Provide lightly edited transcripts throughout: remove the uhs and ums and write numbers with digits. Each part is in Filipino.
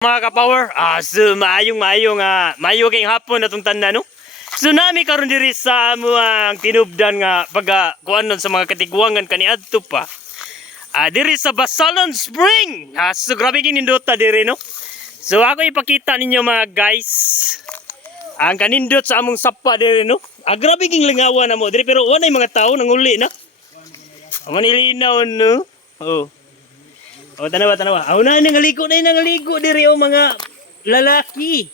Mga ka-power, so maayong kayong hapon natong tanda no. Tsunami karon diri sa amuang tinubdan nga kuan nun sa mga katigwangan kaniadto pa. Diri sa Basilan Spring. So grabe kinindota diri no. So ako ipakita ninyo mga guys. Ang kanindot sa among sapa diri no. Grabe king lingawan na mo diri pero walay mga tao nanguli na. Manilinaw no. Oh. O, tanawa. Ako na nangaligo diri o mga lalaki.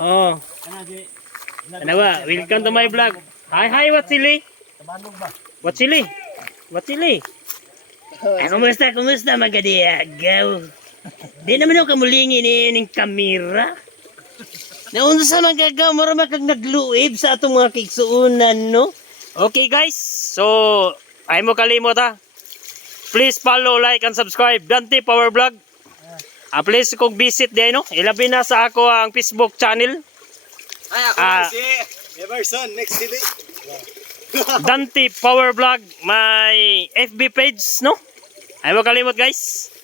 Oh. Tanawa, welcome to my vlog. Hi, what sili? What sili? Kumusta mga diagaw? Di naman ako kamulingi ni kamera. Naunsa sa magagaw, marama kag nagluib sa atong mga kigsuunan, no? Okay guys, so ay mo kalimot ha. Please follow, like, and subscribe. Dante Power Vlog. Please kung visit din, no? Ilabi na sa ako ang Facebook channel. Ay, ako si Emerson, next TV. Dante Power Vlog. My FB page, no? Ay mo kalimot, guys.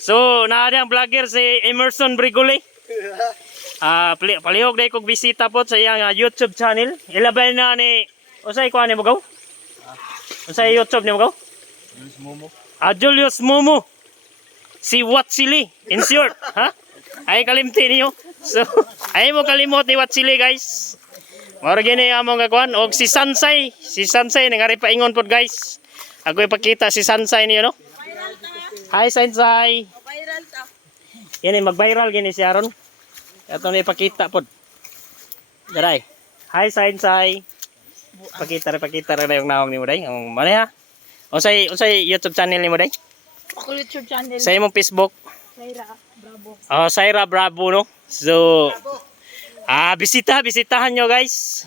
So, naari ang vlogger si Emerson Brigole. Palihog na kong bisita po sa iyang YouTube channel. Ilabi na ni... Usay ko ani mo gaw? Usay YouTube ni mo gaw? Julius Momo. Si Watsili in short, ha? Ay kalimti niyo. So, ay mo kalimot ni Watsili guys. Mao gini among gagwan og si Sansay nangari pa ingon pod guys. Ako ipakita si Sansay niyo no. Hi Sansay. Viral ta. Yan mag-viral gini si Aaron. Ato na ipakita pod. Daray. Hi Sansay. Pakita ra yung nawong nimo day. Ang mali ha. Unsay YouTube channel nimo day? Ako YouTube channel. Sa imong Facebook? Saira Bravo. Saira Bravo no. So bisitahan nyo guys.